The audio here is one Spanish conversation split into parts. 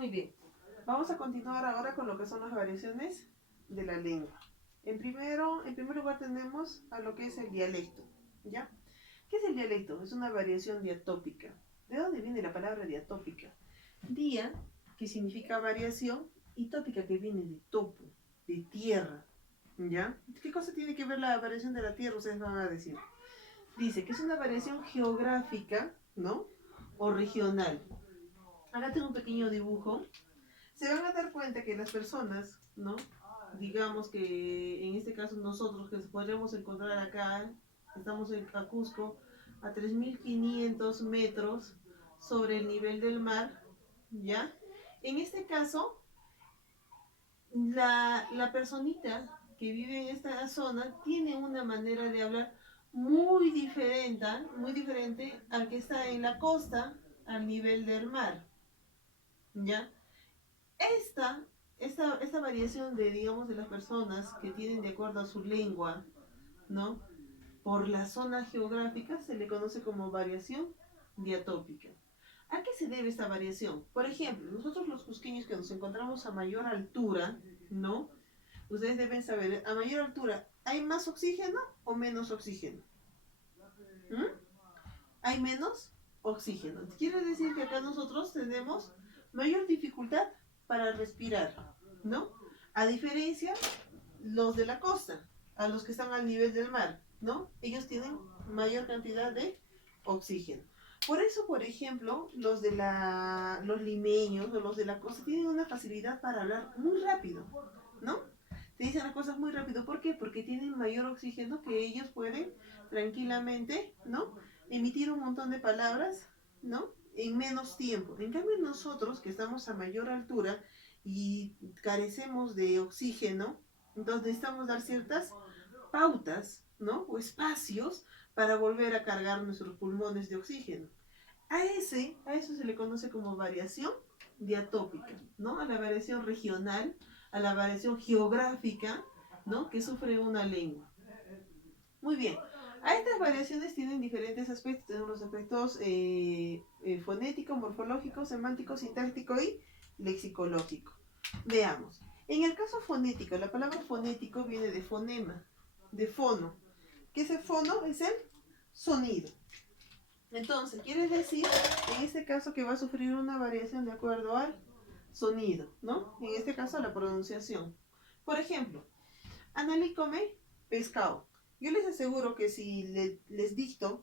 Muy bien. Vamos a continuar ahora con lo que son las variaciones de la lengua. En primer lugar tenemos a lo que es el dialecto, ¿ya? ¿Qué es el dialecto? Es una variación diatópica. ¿De dónde viene la palabra diatópica? Dia, que significa variación, y tópica, que viene de topo, de tierra, ¿ya? ¿Qué cosa tiene que ver la variación de la tierra? Ustedes van a decir. Dice que es una variación geográfica, ¿no? O regional. Acá tengo un pequeño dibujo. Se van a dar cuenta que las personas, ¿no? Digamos que en este caso nosotros que podríamos encontrar acá, estamos en Cusco, a 3.500 metros sobre el nivel del mar, ¿ya? En este caso, la personita que vive en esta zona tiene una manera de hablar muy diferente al que está en la costa, al nivel del mar, ¿ya? Esta, esta variación de, digamos, de las personas que tienen de acuerdo a su lengua, ¿no? Por la zona geográfica se le conoce como variación diatópica. ¿A qué se debe esta variación? Por ejemplo, nosotros los cusqueños que nos encontramos a mayor altura, ¿no? Ustedes deben saber, a mayor altura, ¿hay más oxígeno o menos oxígeno? ¿Mm? Hay menos oxígeno. Quiere decir que acá nosotros tenemos mayor dificultad para respirar, ¿no? A diferencia, los de la costa, a los que están al nivel del mar, ¿no? Ellos tienen mayor cantidad de oxígeno. Por eso, por ejemplo, los limeños o los de la costa tienen una facilidad para hablar muy rápido, ¿no? Te dicen las cosas muy rápido. ¿Por qué? Porque tienen mayor oxígeno que ellos pueden tranquilamente, ¿no? Emitir un montón de palabras, ¿no? En menos tiempo. En cambio, nosotros que estamos a mayor altura y carecemos de oxígeno, entonces necesitamos dar ciertas pautas, ¿no? O espacios para volver a cargar nuestros pulmones de oxígeno. A eso se le conoce como variación diatópica, ¿no? A la variación regional, a la variación geográfica, ¿no? Que sufre una lengua. Muy bien. A estas variaciones tienen diferentes aspectos. Tenemos los aspectos fonético, morfológico, semántico, sintáctico y lexicológico. Veamos. En el caso fonético, la palabra fonético viene de fonema, de fono. ¿Qué es el fono? Es el sonido. Entonces, quiere decir, en este caso, que va a sufrir una variación de acuerdo al sonido, ¿no? En este caso, la pronunciación. Por ejemplo, Analí come pescado. Yo les aseguro que si le dicto,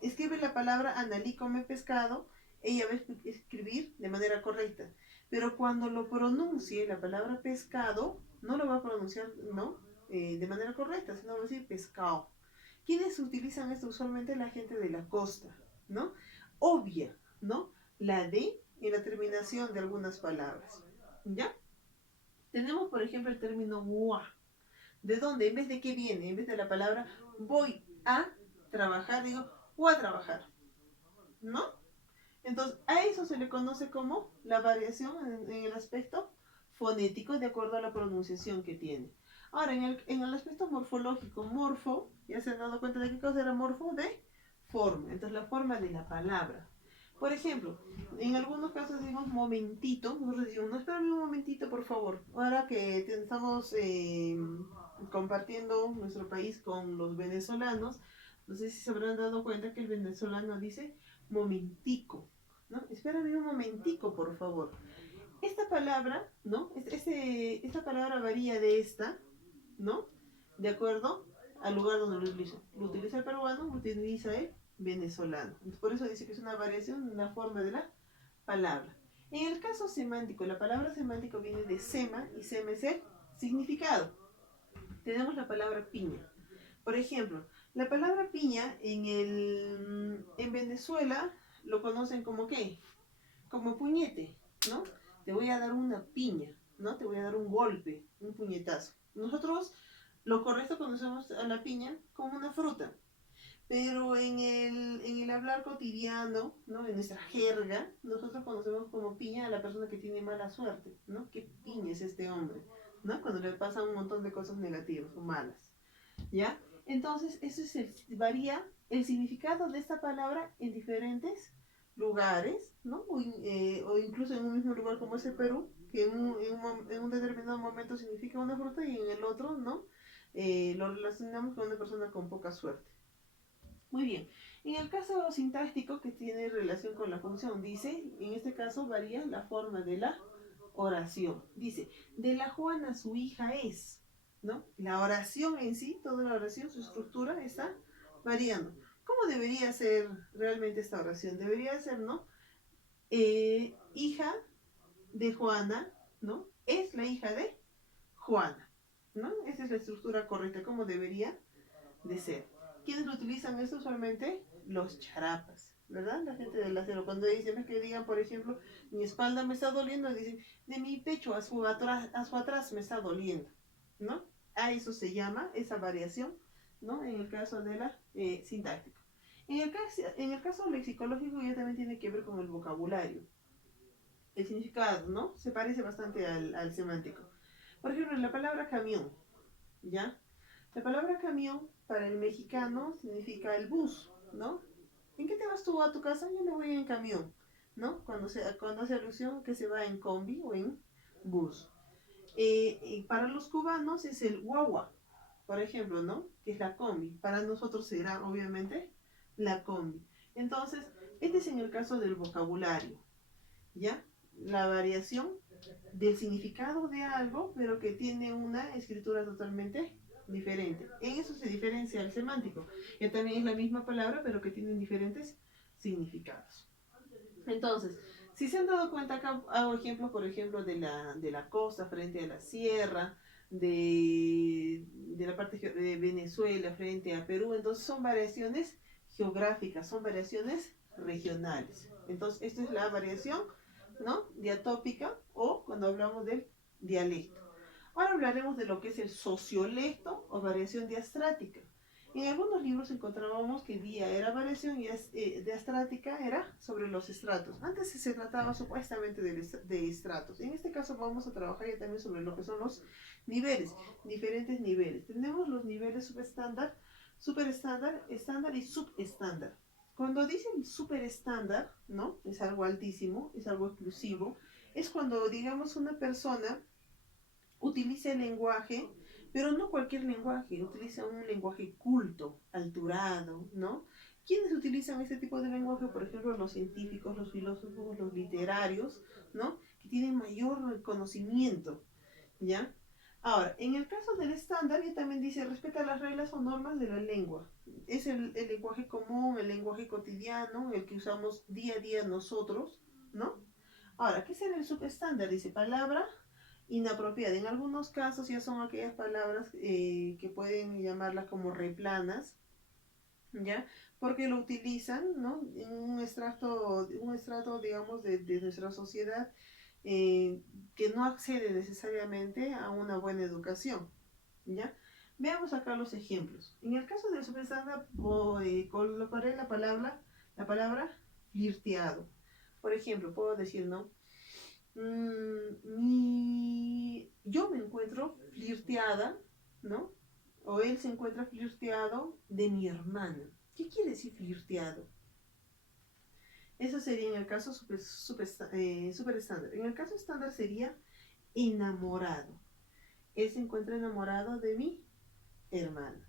escribe la palabra Analí come pescado, ella va a escribir de manera correcta. Pero cuando lo pronuncie, la palabra pescado, no lo va a pronunciar, ¿no? De manera correcta, sino va a decir pescado. ¿Quiénes utilizan esto? Usualmente la gente de la costa, ¿no? Obvia, ¿no? La D en la terminación de algunas palabras, ¿ya? Tenemos, por ejemplo, el término gua. ¿De dónde? ¿En vez de qué viene? En vez de la palabra voy a trabajar, digo voy a trabajar, ¿no? Entonces, a eso se le conoce como la variación en el aspecto fonético de acuerdo a la pronunciación que tiene. Ahora, en el aspecto morfológico, morfo, ¿ya se han dado cuenta de qué cosa era morfo? De forma. Entonces, la forma de la palabra. Por ejemplo, en algunos casos decimos momentito, nosotros decimos, no, espérame un momentito, por favor. Ahora que estamos compartiendo nuestro país con los venezolanos, no sé si se habrán dado cuenta que el venezolano dice momentico, ¿no? Espérame un momentico, por favor. Esta palabra, ¿no? Esta palabra varía de esta, ¿no? De acuerdo al lugar donde lo utiliza. Lo utiliza el peruano, lo utiliza el venezolano. Por eso dice que es una variación, una forma de la palabra. En el caso semántico, la palabra semántico viene de sema y sema es el significado. Tenemos la palabra piña. Por ejemplo, la palabra piña en Venezuela lo conocen como ¿qué? Como puñete, ¿no? Te voy a dar una piña, ¿no? Te voy a dar un golpe, un puñetazo. Nosotros lo correcto conocemos a la piña como una fruta, pero en el hablar cotidiano, ¿no? En nuestra jerga, nosotros conocemos como piña a la persona que tiene mala suerte, ¿no? ¿Qué piña es este hombre? ¿No? Cuando le pasan un montón de cosas negativas o malas, ¿ya? Entonces, varía el significado de esta palabra en diferentes lugares, ¿no? O incluso en un mismo lugar como es el Perú, que en un determinado momento significa una fruta y en el otro, ¿no? Lo relacionamos con una persona con poca suerte. Muy bien. En el caso sintáctico que tiene relación con la función, dice, en este caso varía la forma de la oración. Dice, de la Juana su hija es, ¿no? La oración en sí, toda la oración, su estructura está variando. ¿Cómo debería ser realmente esta oración? Debería ser, ¿no? Hija de Juana, ¿no? Es la hija de Juana, ¿no? Esa es la estructura correcta, como debería de ser. ¿Quiénes lo utilizan esto usualmente? Los charapas, ¿verdad? La gente del acero. Cuando dicen que digan, por ejemplo, mi espalda me está doliendo, dicen, de mi pecho a su atrás me está doliendo, ¿no? A eso se llama esa variación, ¿no? En el caso de la sintáctica. En el caso lexicológico ya también tiene que ver con el vocabulario, el significado, ¿no? Se parece bastante al semántico. Por ejemplo, la palabra camión, ¿ya? La palabra camión para el mexicano significa el bus, ¿no? ¿En qué te vas tú a tu casa? Yo me voy en camión, ¿no? Cuando hace alusión que se va en combi o en bus. Y para los cubanos es el guagua, por ejemplo, ¿no? Que es la combi. Para nosotros será, obviamente, la combi. Entonces, este es en el caso del vocabulario, ¿ya? La variación del significado de algo, pero que tiene una escritura totalmente diferente. En eso se diferencia el semántico, que también es la misma palabra, pero que tienen diferentes significados. Entonces, si se han dado cuenta, acá hago ejemplos, por ejemplo, de la costa frente a la sierra, de la parte de Venezuela frente a Perú, entonces son variaciones geográficas, son variaciones regionales. Entonces, esto es la variación, ¿no? Diatópica o cuando hablamos del dialecto. Ahora hablaremos de lo que es el sociolecto o variación diastrática. En algunos libros encontrábamos que día era variación y diastrática era sobre los estratos. Antes se trataba supuestamente de estratos. En este caso vamos a trabajar ya también sobre lo que son los niveles, diferentes niveles. Tenemos los niveles subestándar, superestándar, estándar y subestándar. Cuando dicen superestándar, ¿no? Es algo altísimo, es algo exclusivo. Es cuando, digamos, una persona utiliza el lenguaje, pero no cualquier lenguaje, utiliza un lenguaje culto, alturado, ¿no? ¿Quiénes utilizan este tipo de lenguaje? Por ejemplo, los científicos, los filósofos, los literarios, ¿no? Que tienen mayor conocimiento, ¿ya? Ahora, en el caso del estándar, ya también dice, respeta las reglas o normas de la lengua. Es el lenguaje común, el lenguaje cotidiano, el que usamos día a día nosotros, ¿no? Ahora, ¿qué será el subestándar? Dice palabra inapropiada. En algunos casos ya son aquellas palabras que pueden llamarlas como replanas, ¿ya? Porque lo utilizan, ¿no? En un estrato digamos, de nuestra sociedad que no accede necesariamente a una buena educación, ¿ya? Veamos acá los ejemplos. En el caso del subestándar, colocaré la palabra flirteado. Por ejemplo, puedo decir, ¿no? Yo me encuentro flirteada, ¿no? O él se encuentra flirteado de mi hermana. ¿Qué quiere decir flirteado? Eso sería en el caso super estándar. En el caso estándar sería enamorado. Él se encuentra enamorado de mi hermana.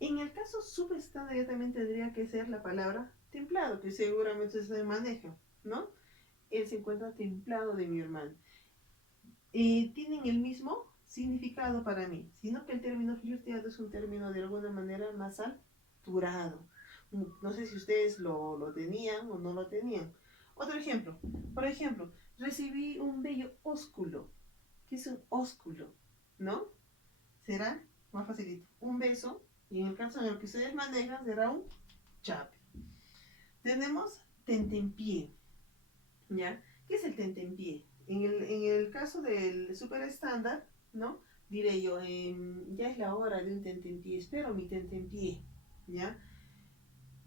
En el caso super estándar ya también tendría que ser la palabra templado, que seguramente se maneja, ¿no? Él se encuentra templado de mi hermana. Tienen el mismo significado para mí, sino que el término flirteado es un término de alguna manera más alturado. No sé si ustedes lo tenían o no lo tenían. Otro ejemplo, por ejemplo, recibí un bello ósculo. ¿Qué es un ósculo? ¿No? Será más facilito. Un beso, y en el caso en el que ustedes manejan, será un chape. Tenemos tentempié, ¿ya? ¿Qué es el tentempié? En el caso del super estándar, ¿no? Diré yo, ya es la hora de un tentempié, espero mi tentempié, ¿ya?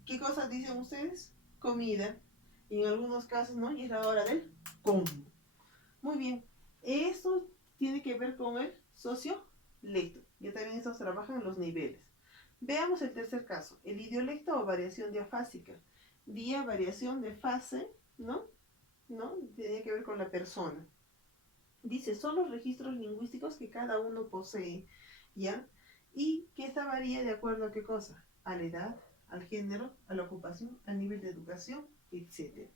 ¿Qué cosas dicen ustedes? Comida. Y en algunos casos, ¿no? Y es la hora del combo. Muy bien. Esto tiene que ver con el sociolecto. Ya también estos trabajan en los niveles. Veamos el tercer caso, el idiolecto o variación diafásica. día, variación de fase, ¿no? ¿No? Tiene que ver con la persona. Dice, son los registros lingüísticos que cada uno posee, ¿ya? Y que esta varía de acuerdo a qué cosa, a la edad, al género, a la ocupación, al nivel de educación, etc.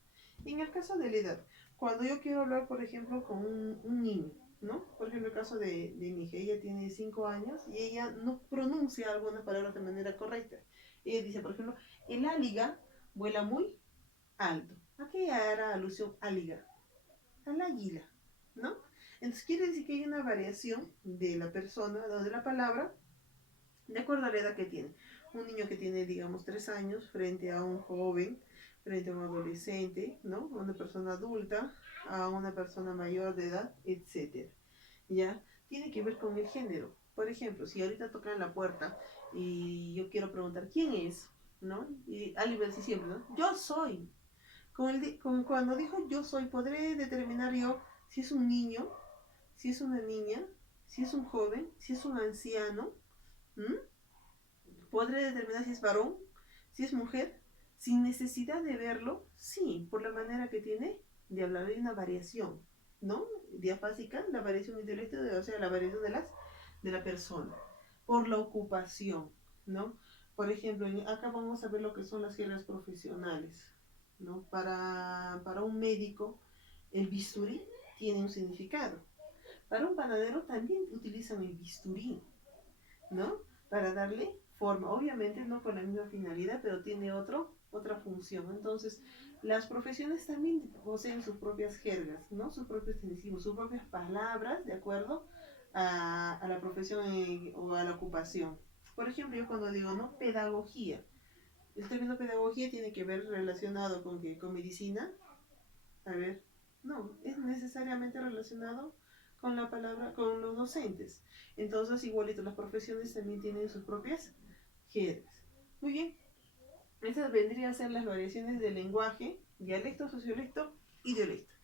En el caso de la edad, cuando yo quiero hablar, por ejemplo, con un niño, ¿no? Por ejemplo, el caso de mi hija, ella tiene 5 años y ella no pronuncia algunas palabras de manera correcta. Ella dice, por ejemplo, el áliga vuela muy alto. ¿A qué hará alusión áliga? Al águila, ¿no? Entonces quiere decir que hay una variación de la persona o de la palabra de acuerdo a la edad que tiene. Un niño que tiene, digamos, 3 años frente a un joven, frente a un adolescente, ¿no? A una persona adulta, a una persona mayor de edad, etcétera. ¿Ya? Tiene que ver con el género. Por ejemplo, si ahorita tocan la puerta y yo quiero preguntar quién es, ¿no? Y alguien va a decir siempre, ¿no? Yo soy. Cuando dijo yo soy, podré determinar yo si es un niño, si es una niña, si es un joven, si es un anciano. ¿M? Podré determinar si es varón, si es mujer, sin necesidad de verlo, sí, por la manera que tiene de hablar. Hay una variación, ¿no? Diafásica, la variación intelectual, o sea, la variación de la persona, por la ocupación, ¿no? Por ejemplo, acá vamos a ver lo que son las jergas profesionales, ¿no? Para un médico, el bisturí tiene un significado. Para un panadero también utilizan el bisturí, ¿no? Para darle forma, obviamente no con la misma finalidad, pero tiene otra función. Entonces, las profesiones también poseen sus propias jergas, ¿no? Sus propios tecnicismos, sus propias palabras, de acuerdo a la profesión o a la ocupación. Por ejemplo, yo cuando digo, ¿no? Pedagogía. El término pedagogía tiene que ver relacionado con qué, con medicina. A ver, no, es necesariamente relacionado con la palabra, con los docentes. Entonces, igualito, las profesiones también tienen sus propias jergas. Muy bien, estas vendrían a ser las variaciones del lenguaje, dialecto, sociolecto y dialecto.